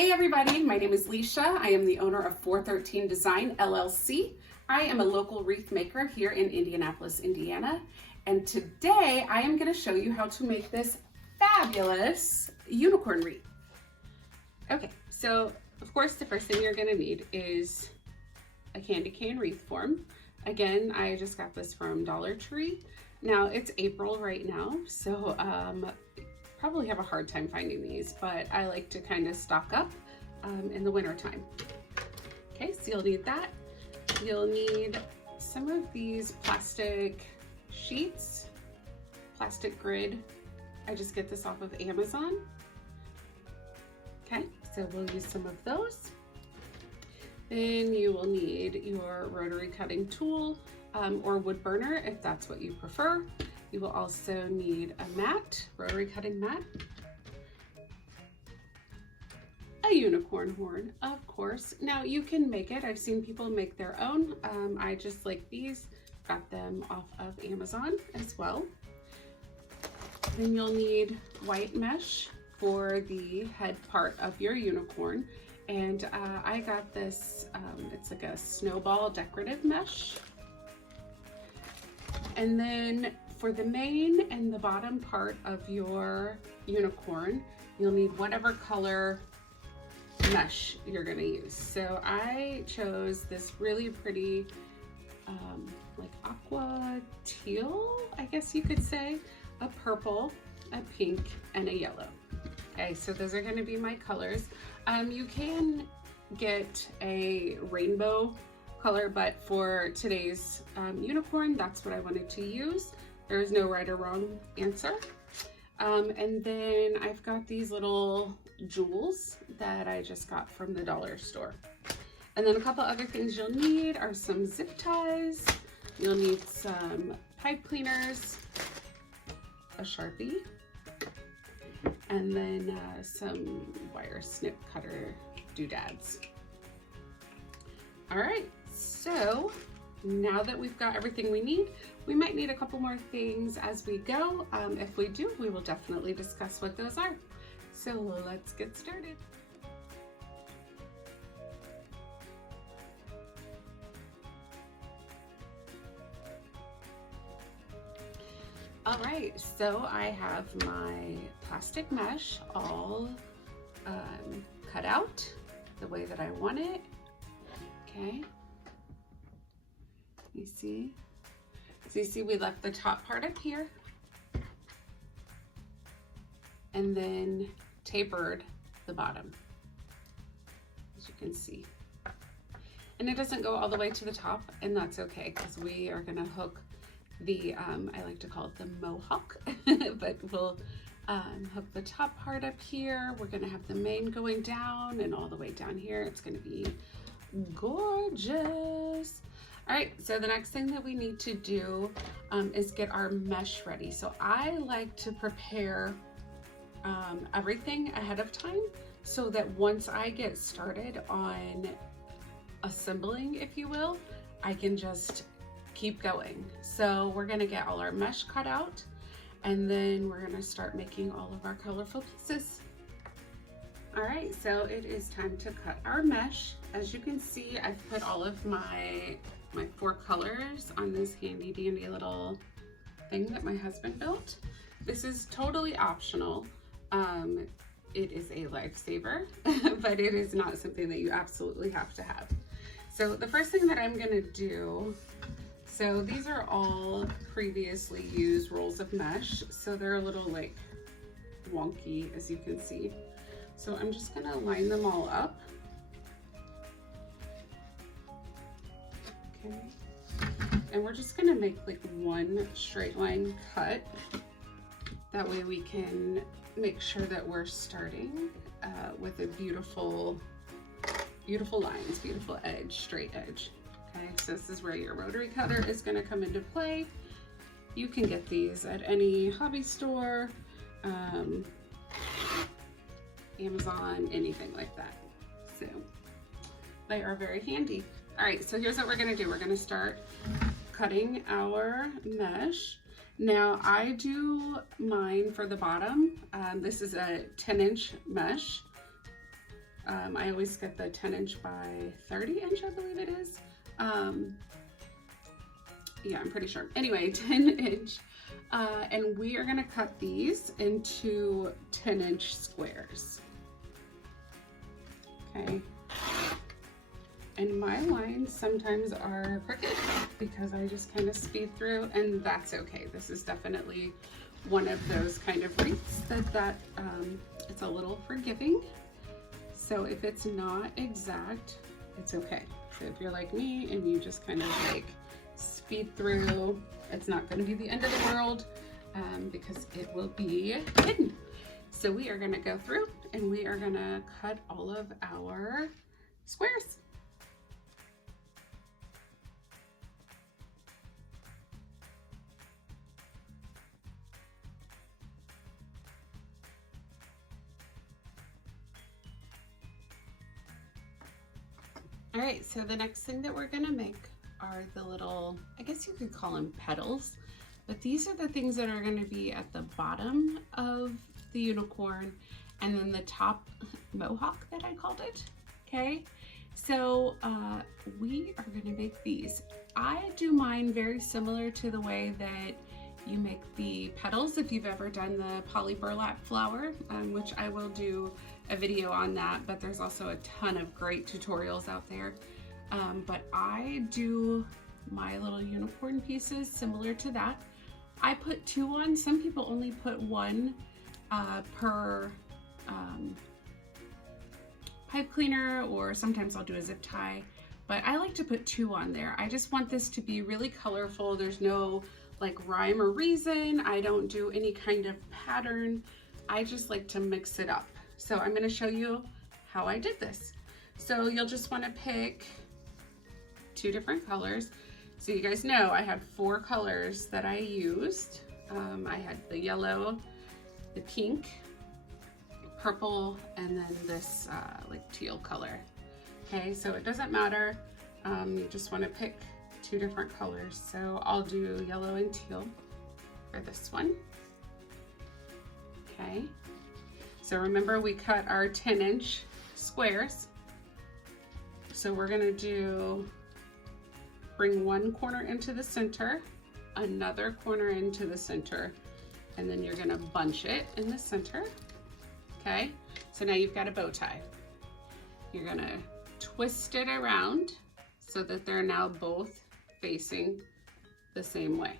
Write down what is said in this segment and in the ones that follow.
Hey everybody, my name is Leisha. I am the owner of 413 Design LLC. I am a local wreath maker here in Indianapolis, Indiana. And today I am going to show you how to make this fabulous unicorn wreath. Okay, so of course the first thing you're going to need is a candy cane wreath form. Again, I just got this from Dollar Tree. Now it's April right now, so probably have a hard time finding these, but I like to kind of stock up in the winter time. Okay, so you'll need that. You'll need some of these plastic sheets, plastic grid. I just get this off of Amazon. Okay, so we'll use some of those. Then you will need your rotary cutting tool or wood burner if that's what you prefer. You will also need a mat, rotary cutting mat, a unicorn horn, of course. Now you can make it. I've seen people make their own. I just like these, got them off of Amazon as well. Then you'll need white mesh for the head part of your unicorn. And I got this, it's like a snowball decorative mesh. And then for the mane and the bottom part of your unicorn, you'll need whatever color mesh you're gonna use. So I chose this really pretty, like aqua teal, I guess you could say, a purple, a pink, and a yellow. Okay, so those are gonna be my colors. You can get a rainbow color, but for today's unicorn, that's what I wanted to use. There is no right or wrong answer. And then I've got these little jewels that I just got from the dollar store. And then a couple other things you'll need are some zip ties. You'll need some pipe cleaners, a Sharpie, and then some wire snip cutter doodads. All right, so now that we've got everything we need, we might need a couple more things as we go. If we do, we will definitely discuss what those are. So let's get started. All right, so I have my plastic mesh all cut out the way that I want it. Okay, you see? So you see we left the top part up here and then tapered the bottom, as you can see. And it doesn't go all the way to the top, and that's okay because we are gonna hook the, I like to call it the mohawk, but we'll hook the top part up here. We're gonna have the mane going down and all the way down here. It's gonna be gorgeous. All right, so the next thing that we need to do is get our mesh ready. So I like to prepare everything ahead of time so that once I get started on assembling, if you will, I can just keep going. So we're gonna get all our mesh cut out, and then we're gonna start making all of our colorful pieces. All right, so it is time to cut our mesh. As you can see, I've put all of my 4 colors on this handy dandy little thing that my husband built. This is totally optional. It is a lifesaver, but it is not something that you absolutely have to have. So the first thing that I'm gonna do, so these are all previously used rolls of mesh, so they're a little like wonky, as you can see. So I'm just gonna line them all up. Okay, and we're just gonna make like one straight line cut. That way we can make sure that we're starting with a beautiful lines, beautiful edge, straight edge. Okay, so this is where your rotary cutter is gonna come into play. You can get these at any hobby store, Amazon, anything like that. So they are very handy. All right, so here's what we're gonna do. We're gonna start cutting our mesh. Now I do mine for the bottom. This is a 10-inch mesh. I always get the 10" by 30" I believe it is. Yeah, I'm pretty sure. Anyway, 10". And we are gonna cut these into 10" squares. Okay. And my lines sometimes are crooked because I just kind of speed through, and that's okay. This is definitely one of those kind of wreaths that it's a little forgiving. So if it's not exact, it's okay. So if you're like me and you just kind of like speed through, it's not going to be the end of the world because it will be hidden. So we are going to go through and we are going to cut all of our squares. All right, so the next thing that we're gonna make are the little, I guess you could call them petals, but these are the things that are gonna be at the bottom of the unicorn and then the top mohawk that I called it, okay? So we are gonna make these. I do mine very similar to the way that you make the petals if you've ever done the poly burlap flower, which I will do a video on that, but there's also a ton of great tutorials out there. But I do my little unicorn pieces similar to that. I put 2 on. Some people only put 1 per pipe cleaner, or sometimes I'll do a zip tie, but I like to put 2 on there. I just want this to be really colorful. There's no like rhyme or reason. I don't do any kind of pattern. I just like to mix it up. So I'm going to show you how I did this. So you'll just want to pick 2 different colors. So you guys know I had 4 colors that I used. I had the yellow, the pink, purple, and then this like teal color. Okay, so it doesn't matter. You just want to pick 2 different colors. So I'll do yellow and teal for this one. Okay. So remember we cut our 10" squares. So we're gonna bring 1 corner into the center, another corner into the center, and then you're gonna bunch it in the center. Okay, so now you've got a bow tie. You're gonna twist it around so that they're now both facing the same way.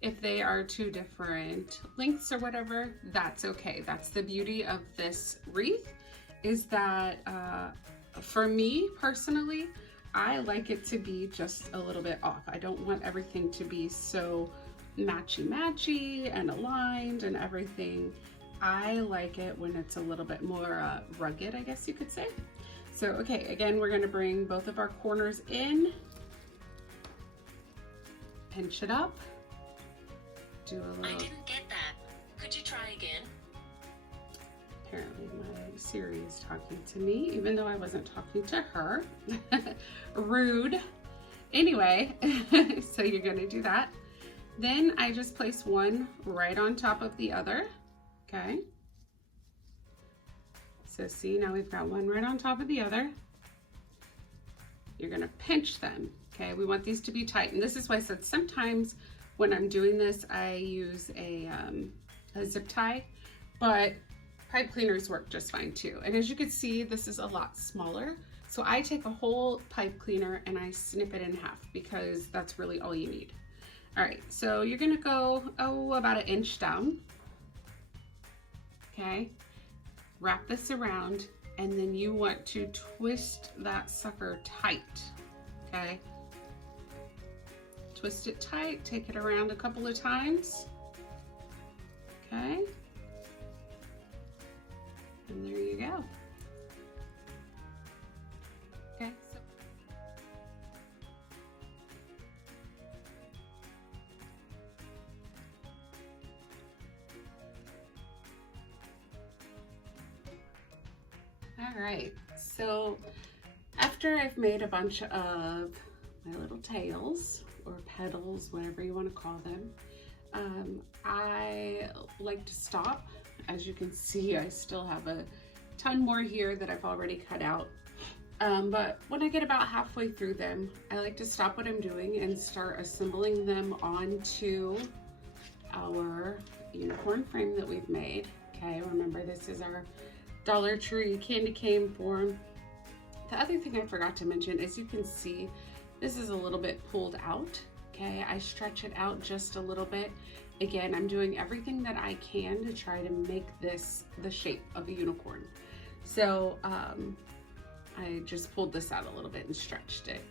If they are 2 different lengths or whatever, that's okay. That's the beauty of this wreath, is that for me personally, I like it to be just a little bit off. I don't want everything to be so matchy-matchy and aligned and everything. I like it when it's a little bit more rugged, I guess you could say. So, okay, again, we're gonna bring both of our corners in, pinch it up, do a little... I didn't get that. Could you try again? Apparently my Siri is talking to me, even though I wasn't talking to her. Rude. Anyway, so you're gonna do that. Then I just place 1 right on top of the other, okay? So see, now we've got 1 right on top of the other. You're gonna pinch them, okay? We want these to be tight, and this is why I said sometimes when I'm doing this, I use a zip tie, but pipe cleaners work just fine too. And as you can see, this is a lot smaller. So I take a whole pipe cleaner and I snip it in half because that's really all you need. All right, so you're gonna go, about 1 inch down. Okay, wrap this around, and then you want to twist that sucker tight, okay? Twist it tight, take it around a couple of times, okay? And there you go. Okay. All right, so after I've made a bunch of my little tails or petals, whatever you want to call them, I like to stop. As you can see, I still have a ton more here that I've already cut out. But when I get about halfway through them, I like to stop what I'm doing and start assembling them onto our unicorn frame that we've made. Okay, remember this is our Dollar Tree candy cane form. The other thing I forgot to mention is you can see this is a little bit pulled out. Okay, I stretch it out just a little bit. Again, I'm doing everything that I can to try to make this the shape of a unicorn. So I just pulled this out a little bit and stretched it.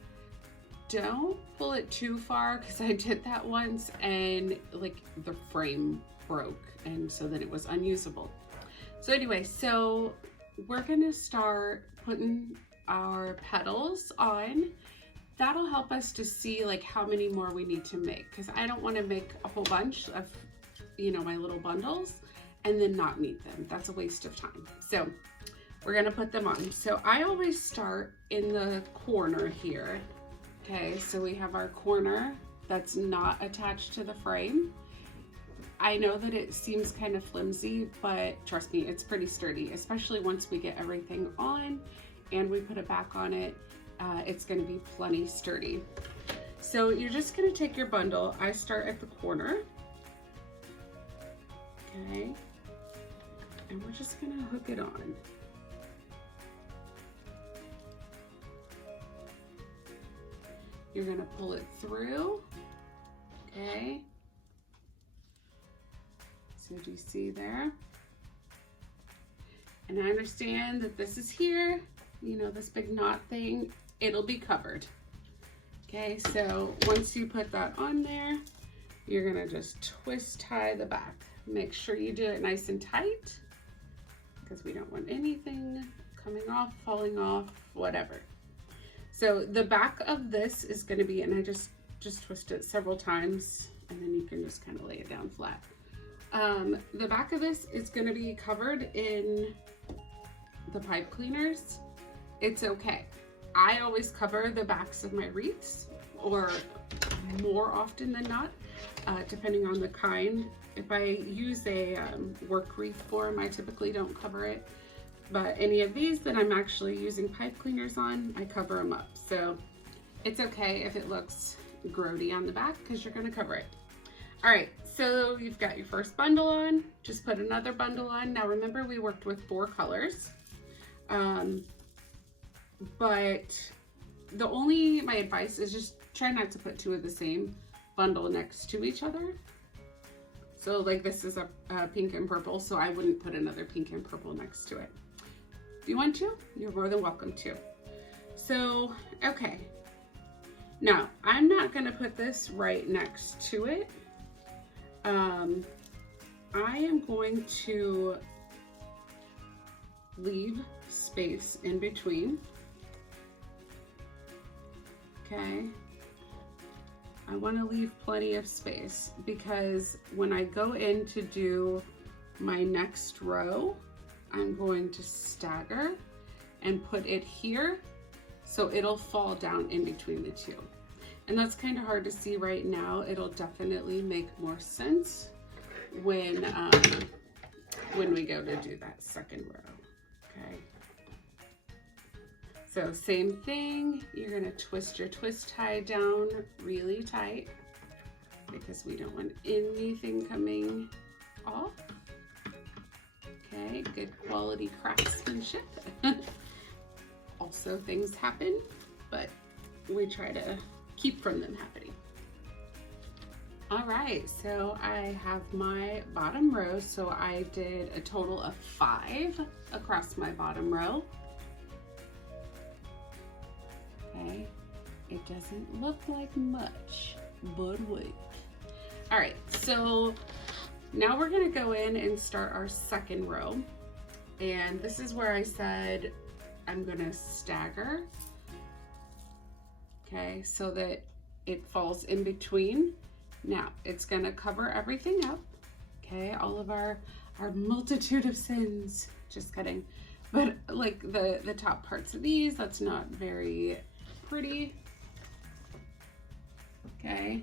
Don't pull it too far because I did that once and like the frame broke and so then it was unusable. So anyway, so we're gonna start putting our petals on. That'll help us to see like how many more we need to make, because I don't want to make a whole bunch of, you know, my little bundles and then not need them. That's a waste of time. So we're gonna put them on. So I always start in the corner here. Okay, so we have our corner that's not attached to the frame. I know that it seems kind of flimsy, but trust me, it's pretty sturdy, especially once we get everything on and we put it back on it. It's going to be plenty sturdy. So you're just going to take your bundle. I start at the corner. Okay. And we're just going to hook it on. You're going to pull it through. Okay. So do you see there? And I understand that this is here, you know, this big knot thing, it'll be covered. Okay, so once you put that on there, you're gonna just twist tie the back. Make sure you do it nice and tight because we don't want anything coming off, falling off, whatever. So the back of this is gonna be, and I just twist it several times and then you can just kind of lay it down flat. The back of this is gonna be covered in the pipe cleaners. It's okay. I always cover the backs of my wreaths, or more often than not, depending on the kind. If I use a work wreath form, I typically don't cover it. But any of these that I'm actually using pipe cleaners on, I cover them up. So it's okay if it looks grody on the back because you're gonna cover it. All right, so you've got your first bundle on, just put another bundle on. Now remember we worked with 4 colors. But my advice is just try not to put 2 of the same bundle next to each other. So like this is a pink and purple, so I wouldn't put another pink and purple next to it. If you want to, you're more than welcome to. So, okay. Now, I'm not gonna put this right next to it. I am going to leave space in between. Okay. I want to leave plenty of space because when I go in to do my next row, I'm going to stagger and put it here so it'll fall down in between the 2. And that's kind of hard to see right now. It'll definitely make more sense when we go to do that second row. Okay. So same thing, you're gonna twist your twist tie down really tight because we don't want anything coming off. Okay, good quality craftsmanship. Also things happen, but we try to keep from them happening. All right, so I have my bottom row. So I did a total of 5 across my bottom row. Okay, it doesn't look like much, but wait. All right, so now we're gonna go in and start our second row. And this is where I said I'm gonna stagger, okay, so that it falls in between. Now, it's gonna cover everything up, okay, all of our multitude of sins, just kidding. But like the top parts of these, that's not very pretty, okay.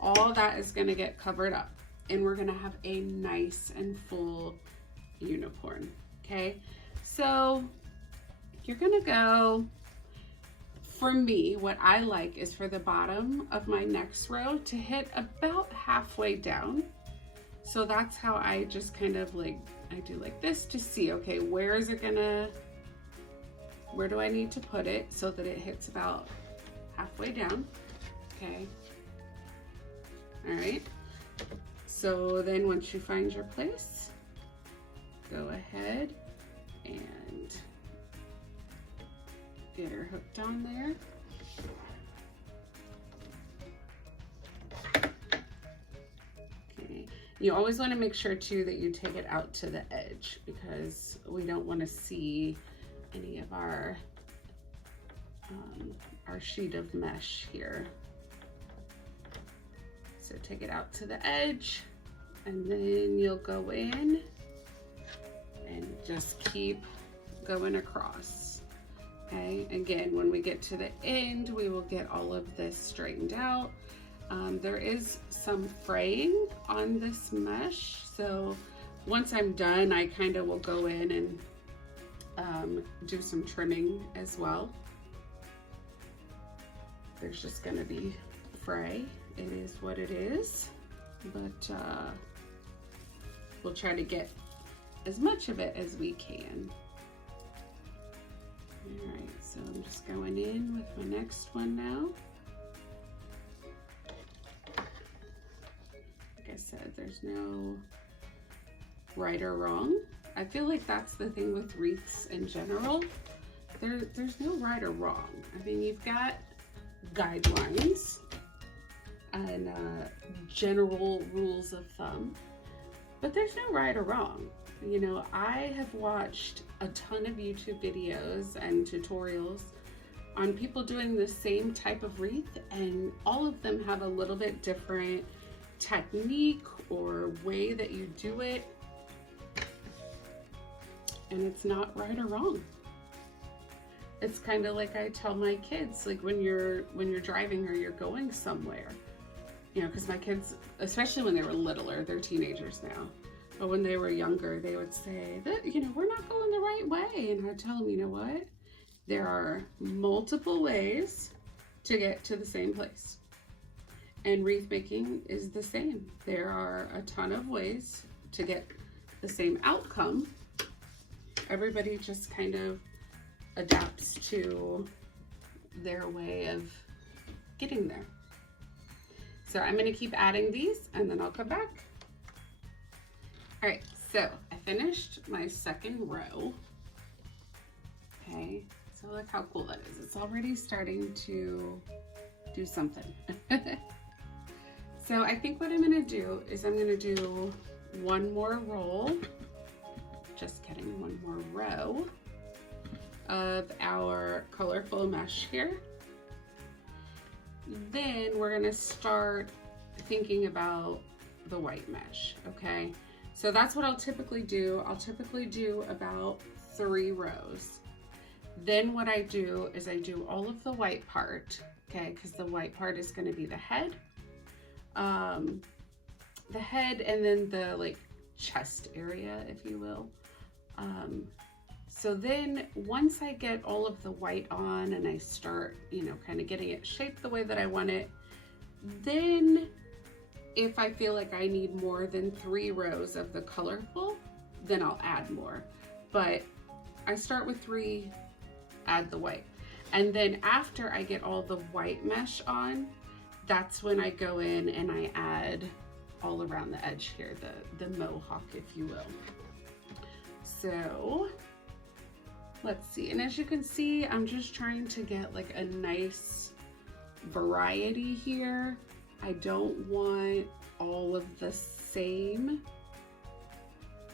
All that is gonna get covered up and we're gonna have a nice and full unicorn, okay. So you're gonna go, for me, what I like is for the bottom of my next row to hit about halfway down. So that's how I just kind of like, I do like this to see, okay, where do I need to put it so that it hits about halfway down, okay? All right, so then once you find your place, go ahead and get her hooked on there. Okay, you always want to make sure too that you take it out to the edge because we don't want to see any of our sheet of mesh here. So take it out to the edge and then you'll go in and just keep going across. Okay, again, when we get to the end, we will get all of this straightened out. There is some fraying on this mesh, so once I'm done, I kind of will go in and do some trimming as well. There's just gonna be fray. It is what it is, but we'll try to get as much of it as we can. All right, so I'm just going in with my next one now. Like I said, there's no right or wrong. I feel like that's the thing with wreaths in general. There's no right or wrong. I mean, you've got guidelines and general rules of thumb, but there's no right or wrong. You know, I have watched a ton of YouTube videos and tutorials on people doing the same type of wreath, and all of them have a little bit different technique or way that you do it, and it's not right or wrong. It's kind of like I tell my kids, like when you're driving or you're going somewhere, you know, because my kids, especially when they were littler, they're teenagers now, but when they were younger, they would say that, you know, we're not going the right way. And I tell them, you know what? There are multiple ways to get to the same place. And wreath making is the same. There are a ton of ways to get the same outcome. Everybody just kind of adapts to their way of getting there. So I'm gonna keep adding these and then I'll come back. All right, so I finished my second row. Okay, so look how cool that is. It's already starting to do something. So I think what I'm gonna do is I'm gonna do one more roll, just kidding, one more row of our colorful mesh here. Then we're gonna start thinking about the white mesh, okay? So that's what I'll typically do. I'll typically do about 3 rows. Then what I do is I do all of the white part, okay? Because the white part is gonna be the head and then the like chest area, if you will. So then once I get all of the white on and I start, you know, kind of getting it shaped the way that I want it, then if I feel like I need more than 3 rows of the colorful, then I'll add more. But I start with 3, add the white. And then after I get all the white mesh on, that's when I go in and I add all around the edge here, the mohawk, if you will. So let's see. And as you can see, I'm just trying to get like a nice variety here. I don't want all of the same.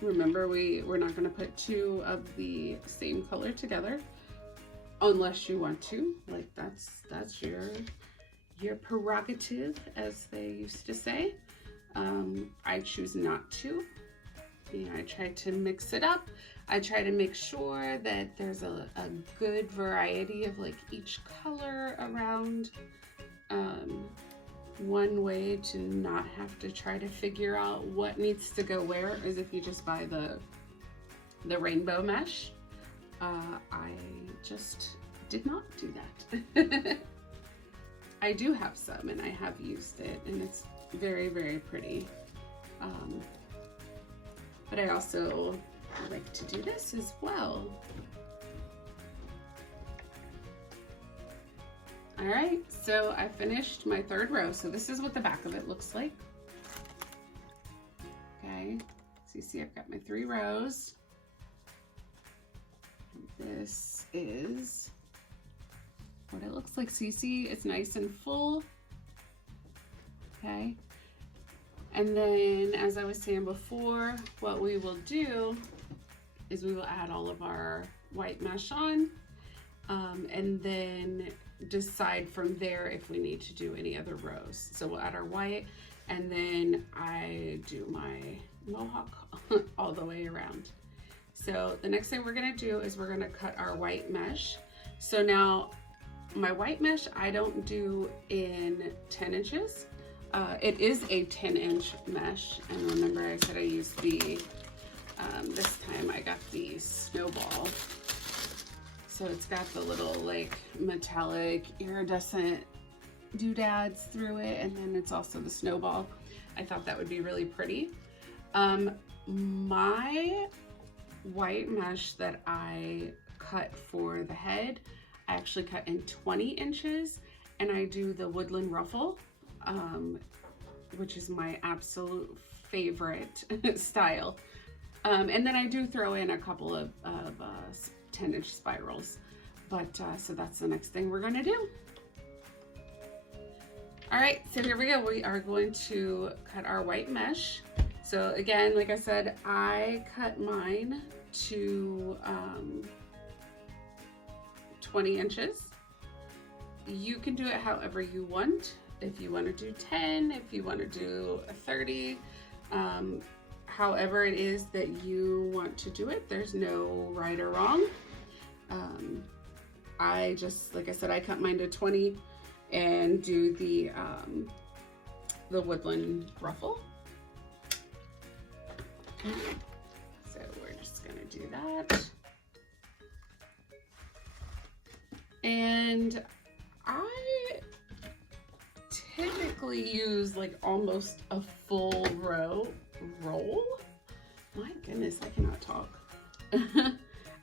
Remember, we're not going to put 2 of the same color together unless you want to. Like that's your prerogative, as they used to say. I choose not to. You know, I try to mix it up. I try to make sure that there's a good variety of like each color around. One way to not have to try to figure out what needs to go where is if you just buy the rainbow mesh. I just did not do that. I do have some and I have used it and it's very, very pretty. But I also like to do this as well. All right, so I finished my third row. So this is what the back of it looks like. Okay, so you see I've got my 3 rows. This is what it looks like. So you see it's nice and full. Okay, and then as I was saying before, what we will do is we will add all of our white mesh on, and then decide from there if we need to do any other rows. So we'll add our white, and then I do my mohawk all the way around. So the next thing we're gonna do is we're gonna cut our white mesh. So now my white mesh I don't do in 10 inches. It is a 10-inch mesh, and remember I said I used the this time I got the snowball. So it's got the little like metallic iridescent doodads through it, and then it's also the snowball. I thought that would be really pretty. My white mesh that I cut for the head, I actually cut in 20 inches, and I do the woodland ruffle, which is my absolute favorite style. And then I do throw in a couple of 10-inch spirals, but so that's the next thing we're going to do. All right, so here we go. We are going to cut our white mesh. So again, like I said, I cut mine to 20 inches. You can do it however you want. If you want to do 10, if you want to do 30, however it is that you want to do it, there's no right or wrong. I just, like I said, I cut mine to 20 and do the woodland ruffle. So we're just gonna do that. And I typically use like almost a full roll. My goodness, I cannot talk.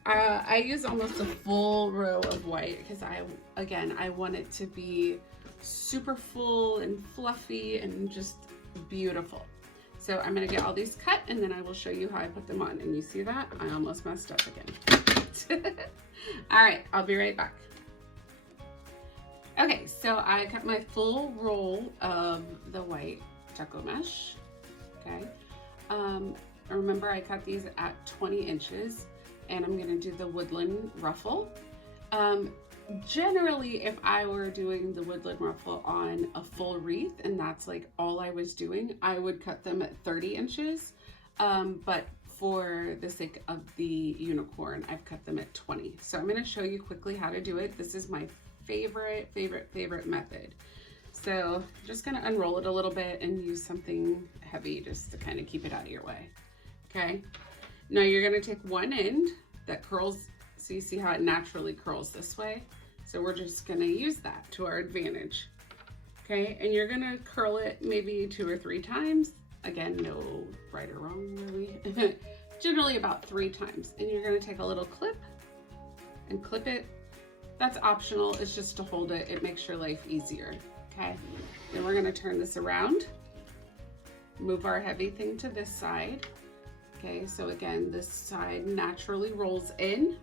I use almost a full row of white because I want it to be super full and fluffy and just beautiful. So I'm gonna get all these cut and then I will show you how I put them on. And you see that? I almost messed up again. All right, I'll be right back. Okay, so I cut my full roll of the white Deco Mesh, okay? Remember I cut these at 20 inches and I'm gonna do the woodland ruffle. Generally, if I were doing the woodland ruffle on a full wreath and that's like all I was doing, I would cut them at 30 inches. But for the sake of the unicorn, I've cut them at 20. So I'm gonna show you quickly how to do it. This is my favorite method. So I'm just gonna unroll it a little bit and use something heavy just to kind of keep it out of your way. Okay, now you're gonna take one end that curls, so you see how it naturally curls this way. So we're just gonna use that to our advantage. Okay, and you're gonna curl it maybe 2 or 3 times. Again, no right or wrong really. Generally about 3 times. And you're gonna take a little clip and clip it. That's optional, it's just to hold it. It makes your life easier, okay? Then we're gonna turn this around, move our heavy thing to this side. Okay, so again, this side naturally rolls in.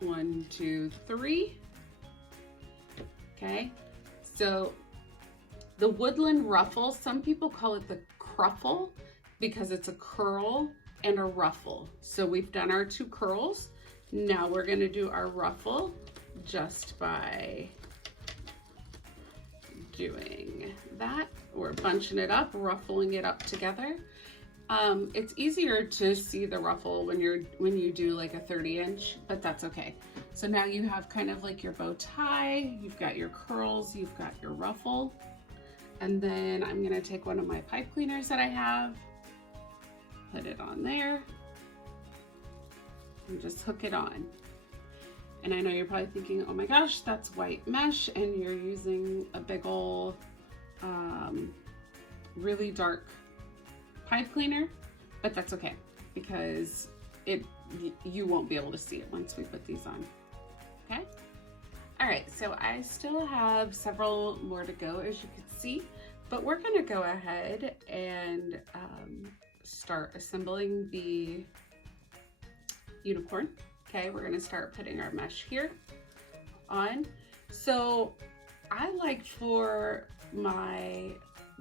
1, 2, 3. Okay, so the woodland ruffle, some people call it the cruffle because it's a curl and a ruffle. So we've done our 2 curls. Now we're gonna do our ruffle just by doing that. We're bunching it up, ruffling it up together. It's easier to see the ruffle when you do like a 30-inch, but that's okay. So now you have kind of like your bow tie, you've got your curls, you've got your ruffle. And then I'm gonna take one of my pipe cleaners that I have, put it on there. and just hook it on. And I know you're probably thinking, oh my gosh, that's white mesh, and you're using a big ol' really dark pipe cleaner, but that's okay because you won't be able to see it once we put these on. Okay. All right, so I still have several more to go, as you can see, but we're gonna go ahead and start assembling the unicorn. Okay, we're gonna start putting our mesh here on. So I like for my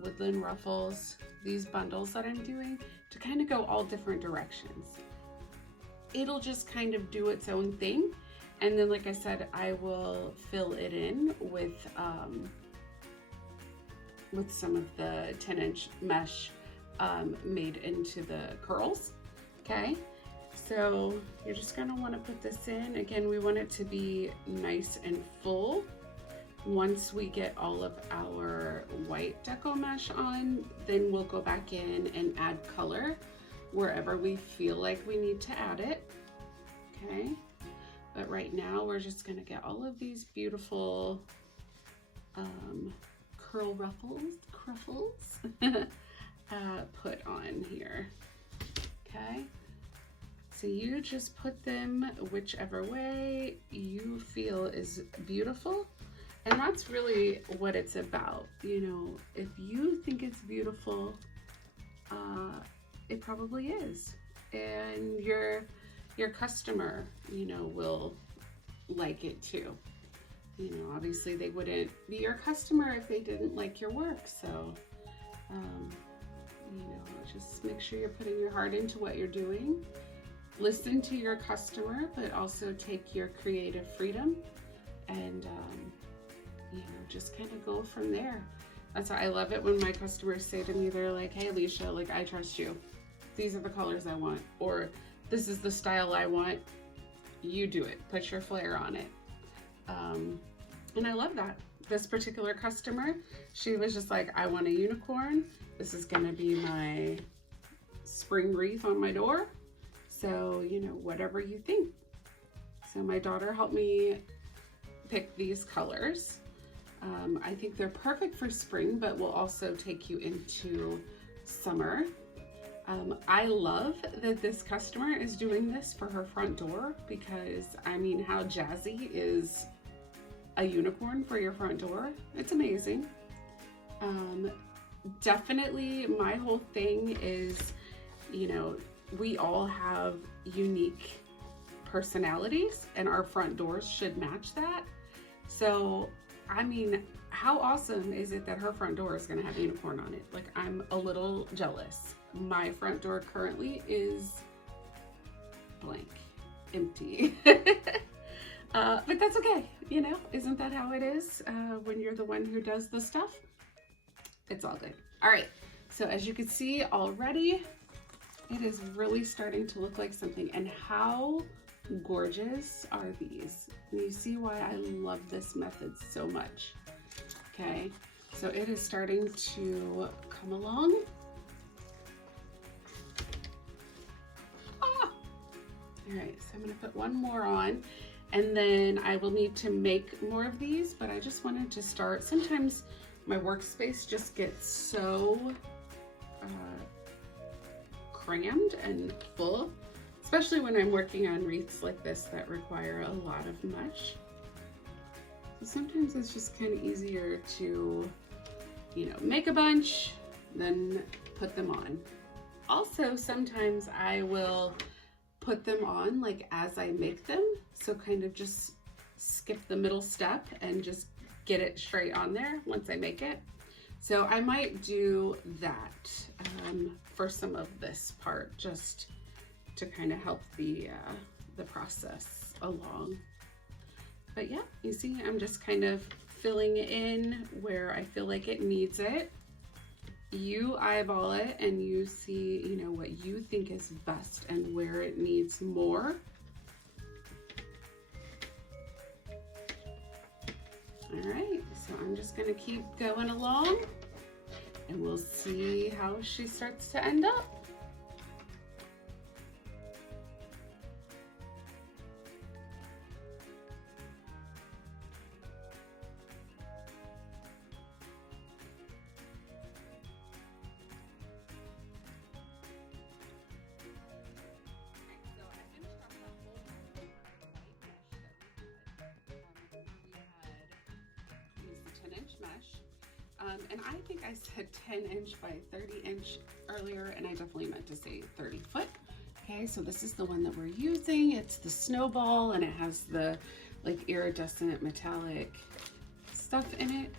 woodland ruffles, these bundles that I'm doing, to kind of go all different directions. It'll just kind of do its own thing. And then, like I said, I will fill it in with some of the 10-inch mesh made into the curls. Okay, so you're just gonna want to put this in. Again, we want it to be nice and full. Once we get all of our white Deco Mesh on, then we'll go back in and add color wherever we feel like we need to add it. Okay, but right now we're just gonna get all of these beautiful curl ruffles put on here. Okay, so you just put them whichever way you feel is beautiful. And that's really what it's about. You know, if you think it's beautiful, it probably is. And your customer, you know, will like it too. You know, obviously they wouldn't be your customer if they didn't like your work. So, you know, just make sure you're putting your heart into what you're doing. Listen to your customer, but also take your creative freedom and, you know, just kind of go from there. That's why I love it when my customers say to me, they're like, hey, Alicia, like, I trust you. These are the colors I want, or this is the style I want. You do it, put your flair on it. And I love that. This particular customer, she was just like, I want a unicorn. This is gonna be my spring wreath on my door. So, you know, whatever you think. So my daughter helped me pick these colors. I think they're perfect for spring, but will also take you into summer. I love that this customer is doing this for her front door because, I mean, how jazzy is a unicorn for your front door? It's amazing. Definitely my whole thing is, you know, we all have unique personalities and our front doors should match that. So, I mean, how awesome is it that her front door is going to have a unicorn on it? Like, I'm a little jealous. My front door currently is blank, empty. But that's okay, you know, isn't that how it is when you're the one who does the stuff? It's all good. All right, so as you can see already, it is really starting to look like something. And how gorgeous are these? And you see why I love this method so much. Okay, so it is starting to come along. Ah! All right, so I'm gonna put one more on and then I will need to make more of these, but I just wanted to start. Sometimes my workspace just gets so crammed and full, especially when I'm working on wreaths like this that require a lot of mesh. So sometimes it's just kind of easier to, you know, make a bunch, then put them on. Also, sometimes I will put them on like as I make them. So kind of just skip the middle step and just get it straight on there once I make it. So I might do that for some of this part, just to kind of help the process along. But yeah, you see, I'm just kind of filling in where I feel like it needs it. You eyeball it and you see, you know, what you think is best and where it needs more. All right, so I'm just gonna keep going along and we'll see how she starts to end up. And I think I said 10" by 30" earlier, and I definitely meant to say 30 foot. Okay, so this is the one that we're using. It's the snowball, and it has the like iridescent metallic stuff in it.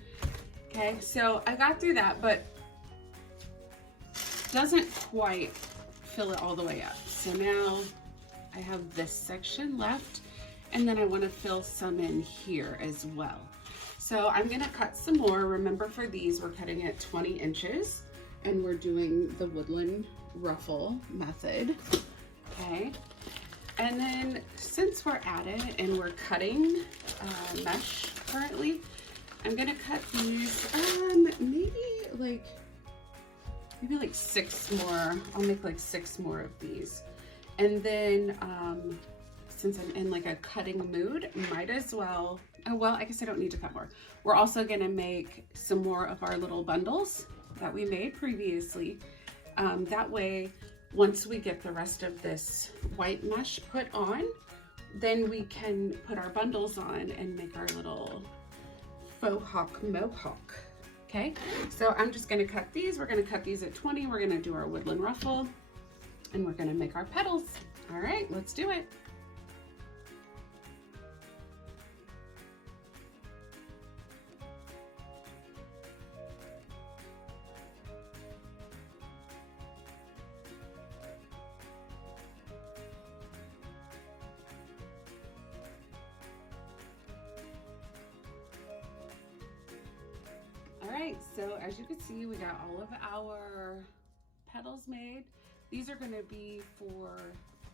Okay, so I got through that, but doesn't quite fill it all the way up. So now I have this section left, and then I want to fill some in here as well. So I'm gonna cut some more. Remember, for these, we're cutting at 20 inches, and we're doing the woodland ruffle method. Okay, and then since we're at it and we're cutting mesh currently, I'm gonna cut these maybe like 6 more. I'll make like 6 more of these, and then since I'm in like a cutting mood, might as well, oh well, I guess I don't need to cut more. We're also gonna make some more of our little bundles that we made previously. That way, once we get the rest of this white mesh put on, then we can put our bundles on and make our little faux hawk mohawk. Okay, so I'm just gonna cut these. We're gonna cut these at 20. We're gonna do our woodland ruffle, and we're gonna make our petals. All right, let's do it. All right, so as you can see, we got all of our petals made. These are gonna be for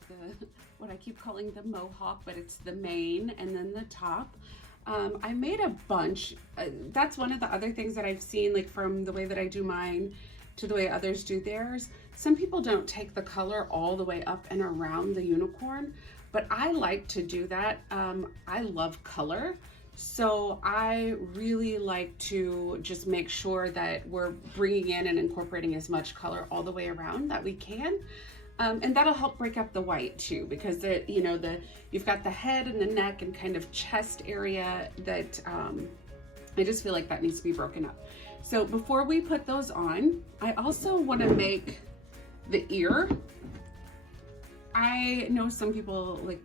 the, what I keep calling the mohawk, but it's the mane and then the top. I made a bunch. That's one of the other things that I've seen, like from the way that I do mine to the way others do theirs. Some people don't take the color all the way up and around the unicorn, but I like to do that. I love color. So I really like to just make sure that we're bringing in and incorporating as much color all the way around that we can. And that'll help break up the white too, because you've got the head and the neck and kind of chest area that I just feel like that needs to be broken up. So before we put those on, I also want to make the ear. I know some people like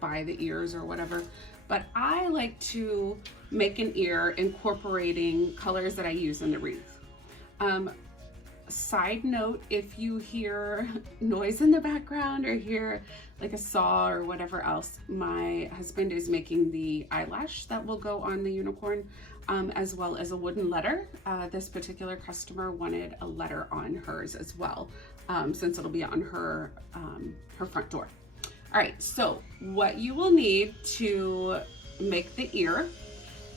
buy the ears or whatever, but I like to make an ear incorporating colors that I use in the wreath. Side note, if you hear noise in the background or hear like a saw or whatever else, my husband is making the eyelash that will go on the unicorn, as well as a wooden letter. This particular customer wanted a letter on hers as well, since it'll be on her front door. All right, so what you will need to make the ear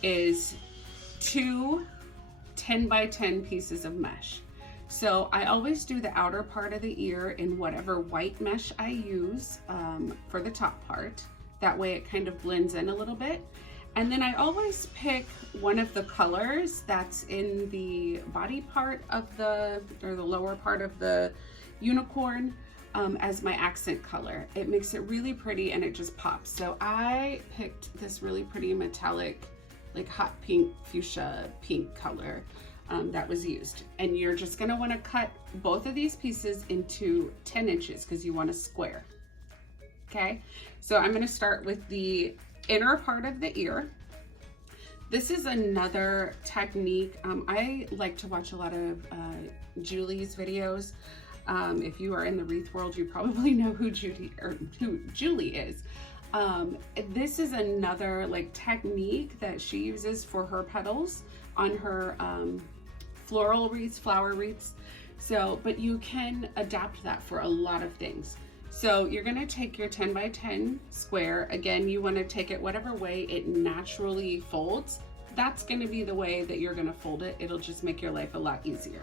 is 2 10 by 10 pieces of mesh. So I always do the outer part of the ear in whatever white mesh I use for the top part. That way it kind of blends in a little bit. And then I always pick one of the colors that's in the body part of or the lower part of the unicorn as my accent color. It makes it really pretty and it just pops. So I picked this really pretty metallic, like hot pink, fuchsia pink color that was used. And you're just gonna wanna cut both of these pieces into 10 inches because you want a square. Okay, so I'm gonna start with the inner part of the ear. This is another technique. I like to watch a lot of Julie's videos. If you are in the wreath world, you probably know who Julie is. This is another like technique that she uses for her petals on her floral wreaths, flower wreaths. So, but you can adapt that for a lot of things. So you're gonna take your 10 by 10 square. Again, you wanna take it whatever way it naturally folds. That's gonna be the way that you're gonna fold it. It'll just make your life a lot easier.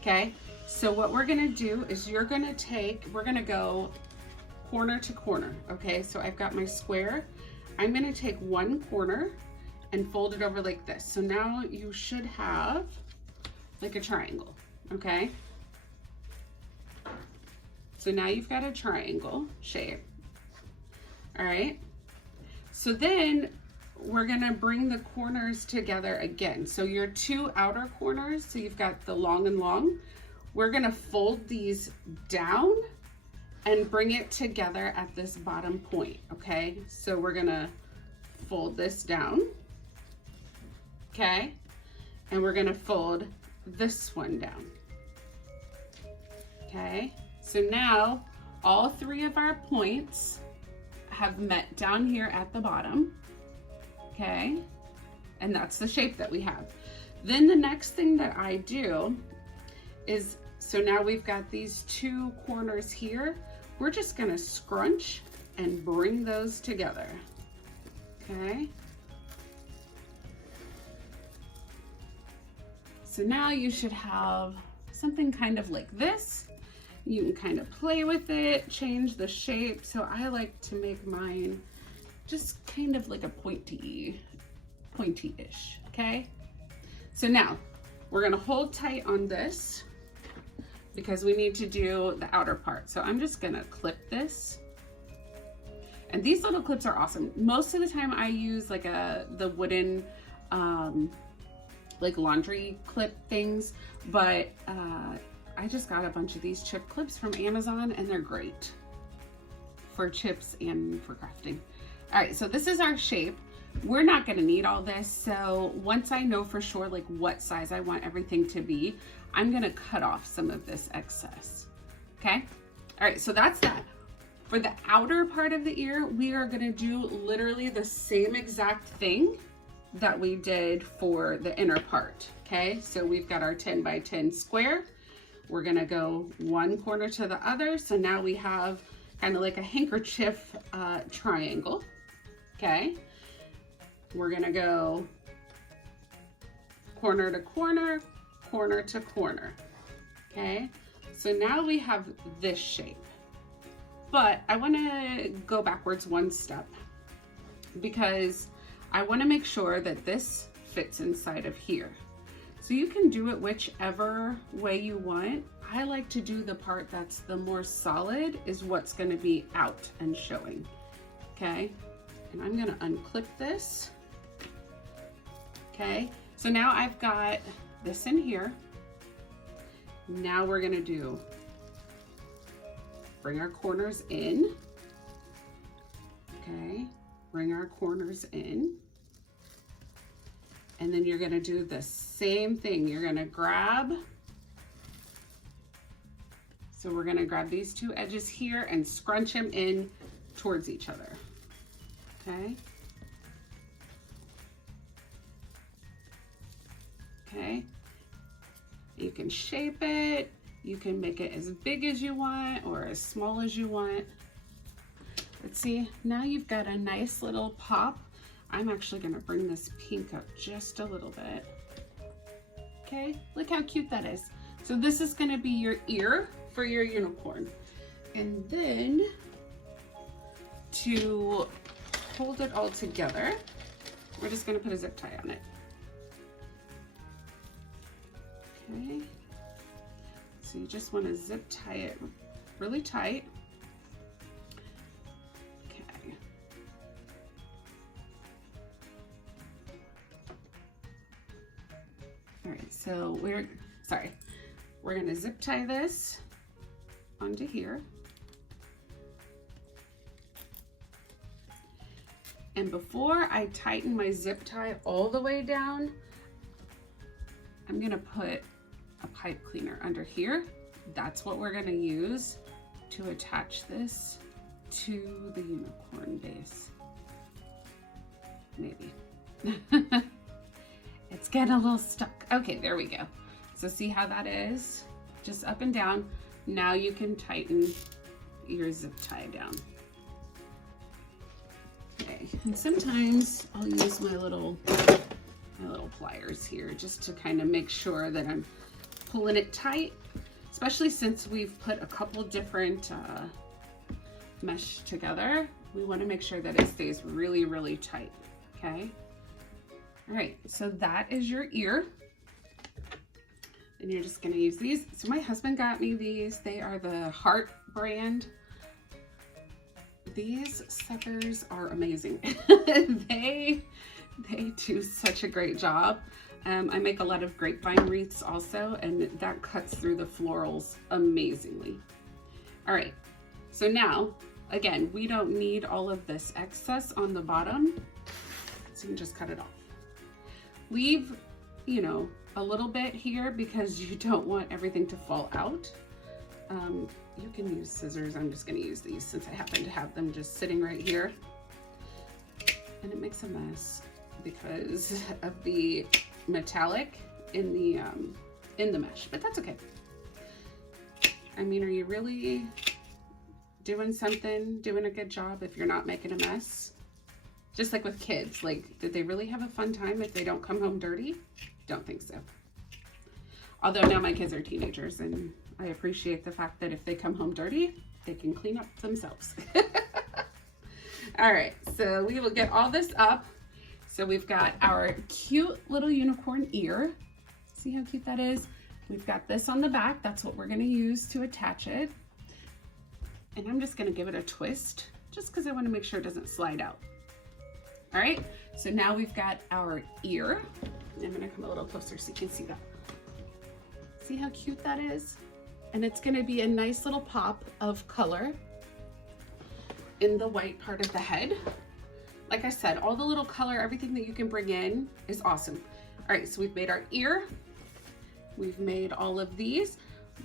Okay, so what we're gonna do is we're gonna go corner to corner. Okay, so I've got my square. I'm gonna take one corner and fold it over like this. So now you should have like a triangle, okay? So now you've got a triangle shape. All right, so then we're gonna bring the corners together again. So your two outer corners, so you've got the long and long, we're gonna fold these down and bring it together at this bottom point, okay? So we're gonna fold this down, okay? And we're gonna fold this one down, okay? So now all three of our points have met down here at the bottom, okay? And that's the shape that we have. Then the next thing that I do is, so now we've got these two corners here, we're just gonna scrunch and bring those together, okay? So now you should have something kind of like this. You can kind of play with it, change the shape. So I like to make mine just kind of like a pointy-ish, okay? So now we're gonna hold tight on this because we need to do the outer part. So I'm just gonna clip this. And these little clips are awesome. Most of the time I use like the wooden, like laundry clip things, but I just got a bunch of these chip clips from Amazon and they're great for chips and for crafting. All right, so this is our shape. We're not gonna need all this, so once I know for sure like what size I want everything to be, I'm gonna cut off some of this excess, okay? All right, so that's that. For the outer part of the ear, we are gonna do literally the same exact thing that we did for the inner part, okay? So we've got our 10 by 10 square. We're gonna go one corner to the other. So now we have kind of like a handkerchief triangle, okay? We're gonna go corner to corner, corner to corner, okay? So now we have this shape, but I wanna go backwards one step because I wanna make sure that this fits inside of here. So you can do it whichever way you want. I like to do the part that's the more solid is what's gonna be out and showing, okay? And I'm gonna unclip this, okay? So now I've got this in here. Now we're gonna bring our corners in, okay? Bring our corners in. And then you're gonna do the same thing. You're gonna grab, so we're gonna grab these two edges here and scrunch them in towards each other, okay? Okay, you can shape it. You can make it as big as you want or as small as you want. Let's see, now you've got a nice little pop. I'm actually gonna bring this pink up just a little bit. Okay, look how cute that is. So this is gonna be your ear for your unicorn. And then to hold it all together, we're just gonna put a zip tie on it. Okay, so you just wanna zip tie it really tight. All right, so we're gonna zip tie this onto here. And before I tighten my zip tie all the way down, I'm gonna put a pipe cleaner under here. That's what we're gonna use to attach this to the unicorn base. Maybe. It's getting a little stuck. Okay, there we go. So see how that is? Just up and down. Now you can tighten your zip tie down. Okay, and sometimes I'll use my little pliers here just to kind of make sure that I'm pulling it tight, especially since we've put a couple different mesh together. We want to make sure that it stays really, really tight, okay? All right, so that is your ear. And you're just gonna use these. So my husband got me these. They are the Heart brand. these suckers are amazing. They do such a great job. I make a lot of grapevine wreaths also, and that cuts through the florals amazingly. All right, so now, again, we don't need all of this excess on the bottom, so you can just cut it off. Leave, you know, a little bit here because you don't want everything to fall out. You can use scissors. I'm just going to use these since I happen to have them just sitting right here. And it makes a mess because of the metallic in the mesh, but that's okay. I mean, are you really doing a good job if you're not making a mess? Just like with kids, like, did they really have a fun time if they don't come home dirty? Don't think so. Although now my kids are teenagers and I appreciate the fact that if they come home dirty, they can clean up themselves. All right, so we will get all this up. So we've got our cute little unicorn ear. See how cute that is? We've got this on the back. That's what we're gonna use to attach it. And I'm just gonna give it a twist just because I wanna make sure it doesn't slide out. All right, so now we've got our ear. I'm gonna come a little closer so you can see that. See how cute that is? And it's gonna be a nice little pop of color in the white part of the head. Like I said, all the little color, everything that you can bring in is awesome. All right, so we've made our ear. We've made all of these.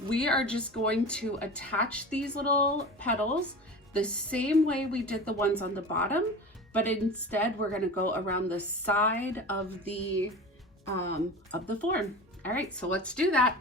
We are just going to attach these little petals the same way we did the ones on the bottom, but instead we're gonna go around the side of the form. All right, so let's do that.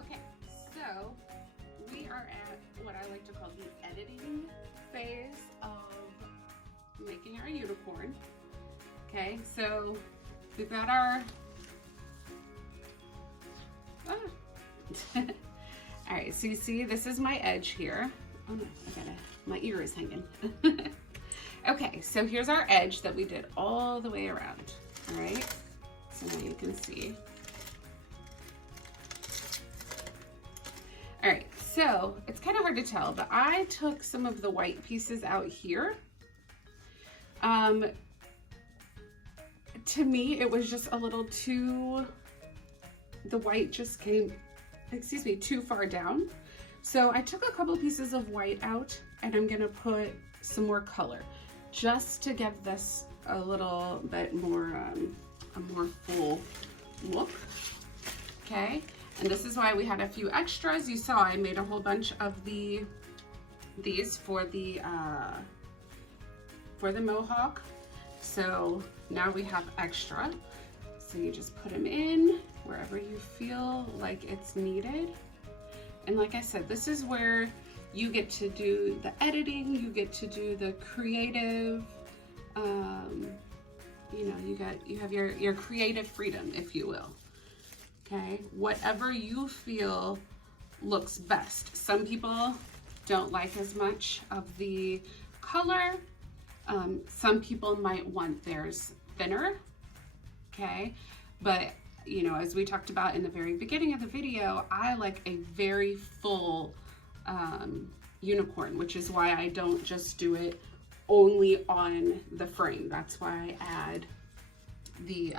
Okay, so we are at what I like to call the editing phase of making our unicorn. Okay, so we've got our, all right, so you see, this is my edge here. Oh no, my ear is hanging. Okay, so here's our edge that we did all the way around, all right? So now you can see. All right, so it's kind of hard to tell, but I took some of the white pieces out here. To me, it was just a little too, the white just came, excuse me, too far down. So I took a couple pieces of white out and I'm gonna put some more color just to give this a little bit more, a more full look, okay? And this is why we had a few extras. You saw I made a whole bunch of these for the mohawk. So now we have extra. So you just put them in wherever you feel like it's needed. And like I said, this is where you get to do the editing, you get to do the creative, you know, you have your creative freedom, if you will. Okay, whatever you feel looks best. Some people don't like as much of the color. Some people might want theirs thinner, okay? But, you know, as we talked about in the very beginning of the video, I like a very full unicorn, which is why I don't just do it only on the frame. That's why I add the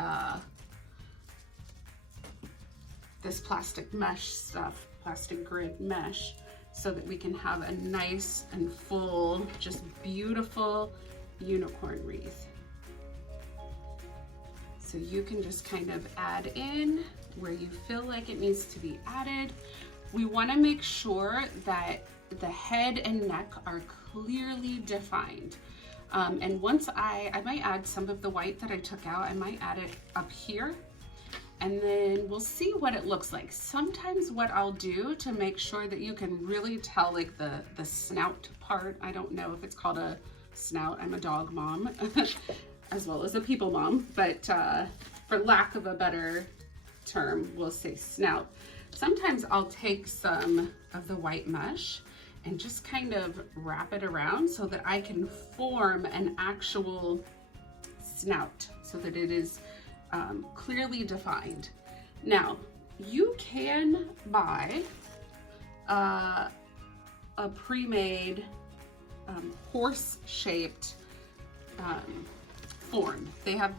this plastic mesh stuff, plastic grid mesh, so that we can have a nice and full, just beautiful unicorn wreath. So you can just kind of add in where you feel like it needs to be added. We want to make sure that the head and neck are clearly defined. And once I might add some of the white that I took out, I might add it up here, and then we'll see what it looks like. Sometimes what I'll do to make sure that you can really tell, like the snout part, I don't know if it's called a snout, I'm a dog mom, as well as a people mom, but for lack of a better term, we'll say snout. sometimes I'll take some of the white mesh and just kind of wrap it around so that I can form an actual snout so that it is clearly defined. Now, you can buy a pre-made horse-shaped form. They have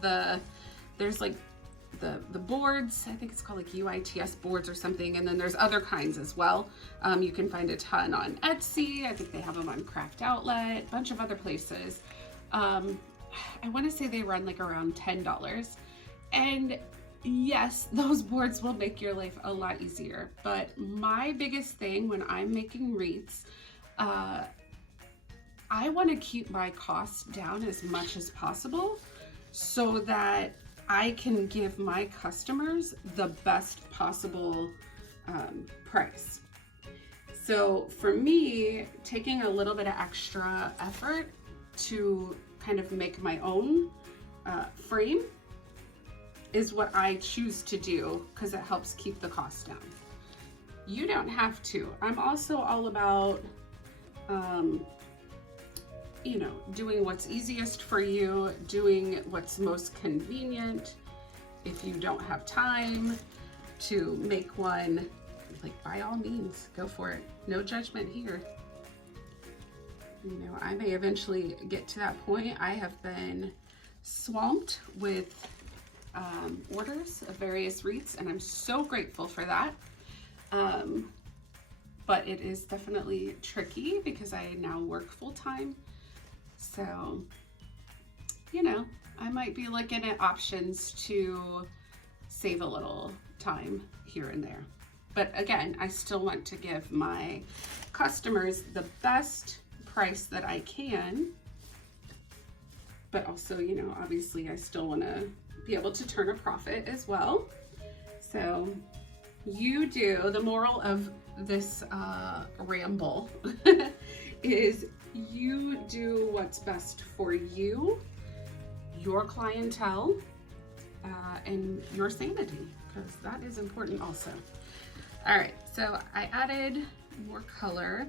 there's like the boards, I think it's called like UITS boards or something, and then there's other kinds as well. You can find a ton on Etsy. I think they have them on Craft Outlet, a bunch of other places. I want to say they run like around $10. And yes, those boards will make your life a lot easier. But my biggest thing when I'm making wreaths, I want to keep my costs down as much as possible so that I can give my customers the best possible price. So for me, taking a little bit of extra effort to kind of make my own frame is what I choose to do because it helps keep the cost down. You don't have to. I'm also all about you know, doing what's easiest for you, doing what's most convenient. If you don't have time to make one, like, by all means, go for it. No judgment here. You know, I may eventually get to that point. I have been swamped with orders of various wreaths, and I'm so grateful for that. But it is definitely tricky because I now work full-time. So, you know, I might be looking at options to save a little time here and there. But again, I still want to give my customers the best price that I can. But also, you know, obviously I still want to be able to turn a profit as well. So you do, the moral of this ramble is you do what's best for you, your clientele, and your sanity, because that is important also. All right, so I added more color,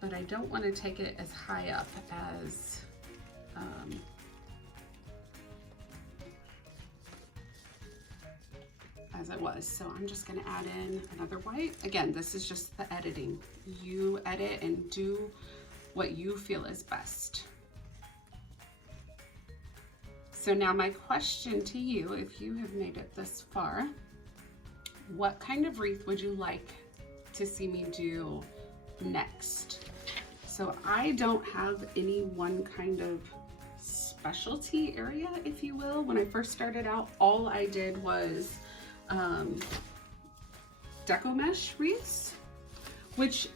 but I don't want to take it as high up as it was. So I'm just going to add in another white. Again, this is just the editing. You edit and do what you feel is best. So now my question to you, if you have made it this far, what kind of wreath would you like to see me do next? So I don't have any one kind of specialty area, if you will. When I first started out, all I did was Deco Mesh wreaths, which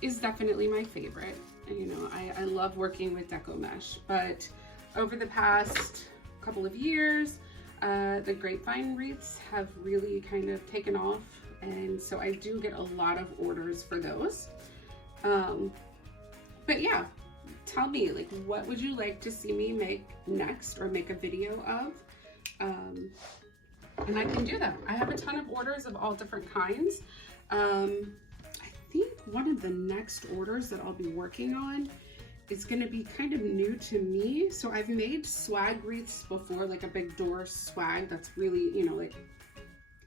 is definitely my favorite. You know, I love working with Deco Mesh, but over the past couple of years, the grapevine wreaths have really kind of taken off, and so I do get a lot of orders for those. But yeah, tell me, like, what would you like to see me make next or make a video of? And I can do that. I have a ton of orders of all different kinds. I think one of the next orders that I'll be working on is going to be kind of new to me. So I've made swag wreaths before, like a big door swag that's really, you know, like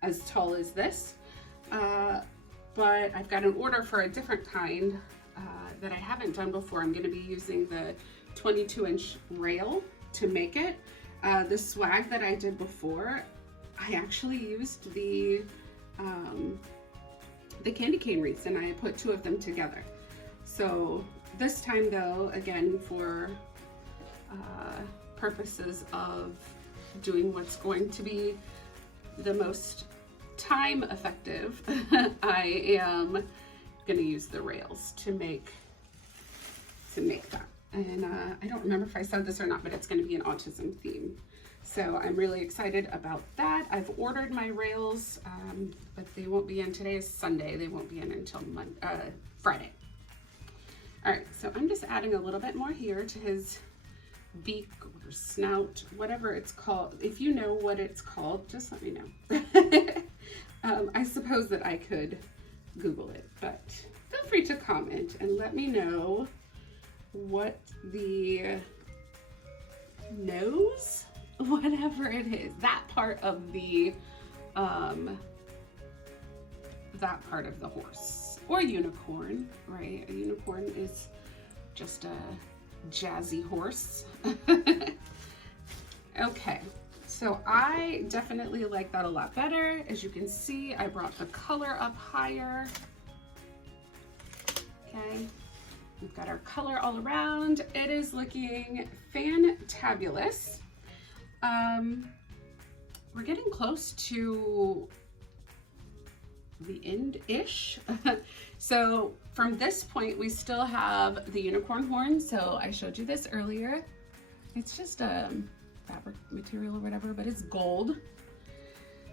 as tall as this. But I've got an order for a different kind that I haven't done before. I'm going to be using the 22-inch rail to make it. The swag that I did before, I actually used the candy cane wreaths, and I put two of them together. So this time though, again, for purposes of doing what's going to be the most time effective, I am going to use the rails to make that. And I don't remember if I said this or not, but it's going to be an autism theme. So I'm really excited about that. I've ordered my rails, but they won't be in. Today is Sunday. They won't be in until Friday. All right, so I'm just adding a little bit more here to his beak or snout, whatever it's called. If you know what it's called, just let me know. I suppose that I could Google it, but feel free to comment and let me know what the nose, whatever it is, that part of the horse or unicorn, right? A unicorn is just a jazzy horse. Okay, so I definitely like that a lot better. As you can see, I brought the color up higher. Okay, we've got our color all around. It is looking fantabulous. We're getting close to the end-ish. So from this point, we still have the unicorn horn. So I showed you this earlier. It's just a fabric material or whatever, but it's gold.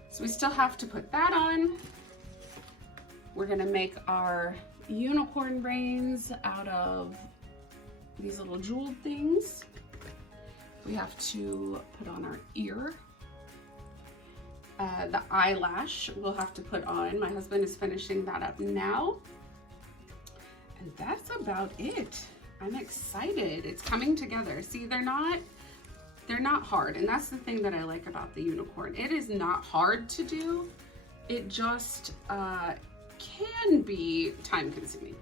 So we still have to put that on. We're gonna make our unicorn reins out of these little jeweled things. We have to put on our ear. The eyelash we'll have to put on. My husband is finishing that up now. And that's about it. I'm excited. It's coming together. See, they're not hard. And that's the thing that I like about the unicorn. It is not hard to do. It just can be time consuming.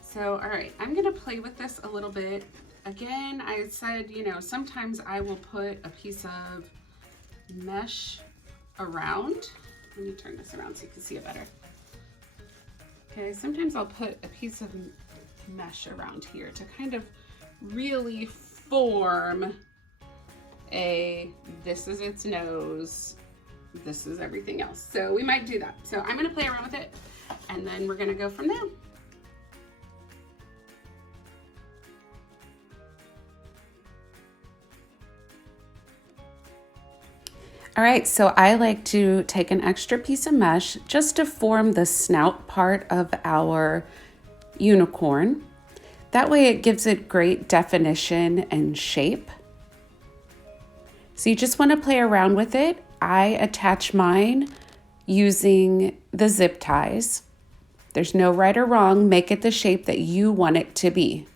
So, all right, I'm gonna play with this a little bit. Again, I said, you know, sometimes I will put a piece of mesh around. Let me turn this around so you can see it better. Okay, sometimes I'll put a piece of mesh around here to kind of really form this is its nose, this is everything else. So we might do that. So I'm gonna play around with it and then we're gonna go from there. All right, so I like to take an extra piece of mesh just to form the snout part of our unicorn. That way it gives it great definition and shape. So you just want to play around with it. I attach mine using the zip ties. There's no right or wrong. Make it the shape that you want it to be.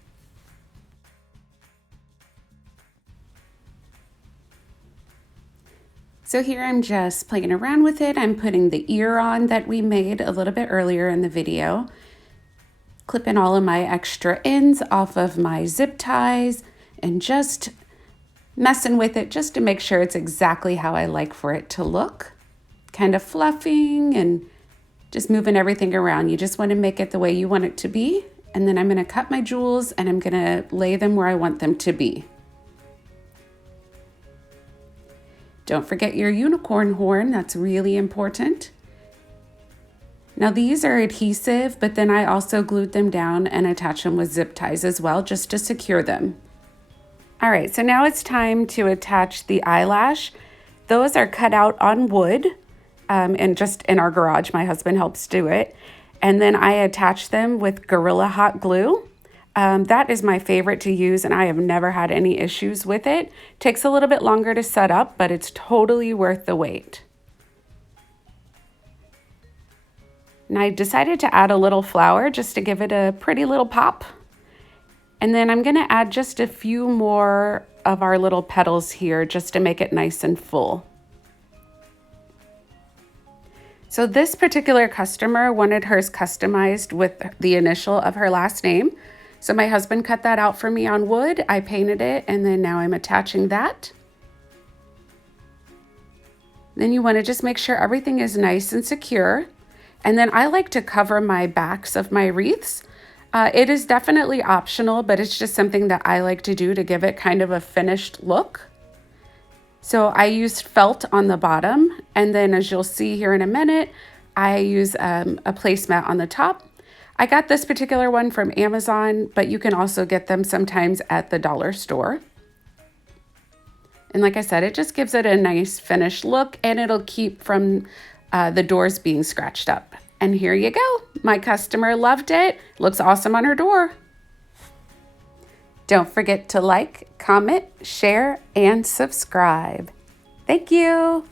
So here I'm just playing around with it. I'm putting the ear on that we made a little bit earlier in the video. Clipping all of my extra ends off of my zip ties and just messing with it just to make sure it's exactly how I like for it to look. Kind of fluffing and just moving everything around. You just want to make it the way you want it to be. And then I'm going to cut my jewels and I'm going to lay them where I want them to be. Don't forget your unicorn horn, that's really important. Now these are adhesive, but then I also glued them down and attached them with zip ties as well, just to secure them. All right, so now it's time to attach the eyelash. Those are cut out on wood and just in our garage. My husband helps do it. And then I attach them with Gorilla Hot Glue. That is my favorite to use and I have never had any issues with it. Takes a little bit longer to set up, but it's totally worth the wait. And I decided to add a little flower just to give it a pretty little pop. And then I'm gonna add just a few more of our little petals here just to make it nice and full. So this particular customer wanted hers customized with the initial of her last name. So my husband cut that out for me on wood. I painted it and then now I'm attaching that. Then you want to just make sure everything is nice and secure. And then I like to cover my backs of my wreaths. It is definitely optional, but it's just something that I like to do to give it kind of a finished look. So I used felt on the bottom, and then as you'll see here in a minute, I use a placemat on the top. I got this particular one from Amazon, but you can also get them sometimes at the dollar store. And like I said, it just gives it a nice finished look and it'll keep from the doors being scratched up. And here you go. My customer loved it. Looks awesome on her door. Don't forget to like, comment, share, and subscribe. Thank you.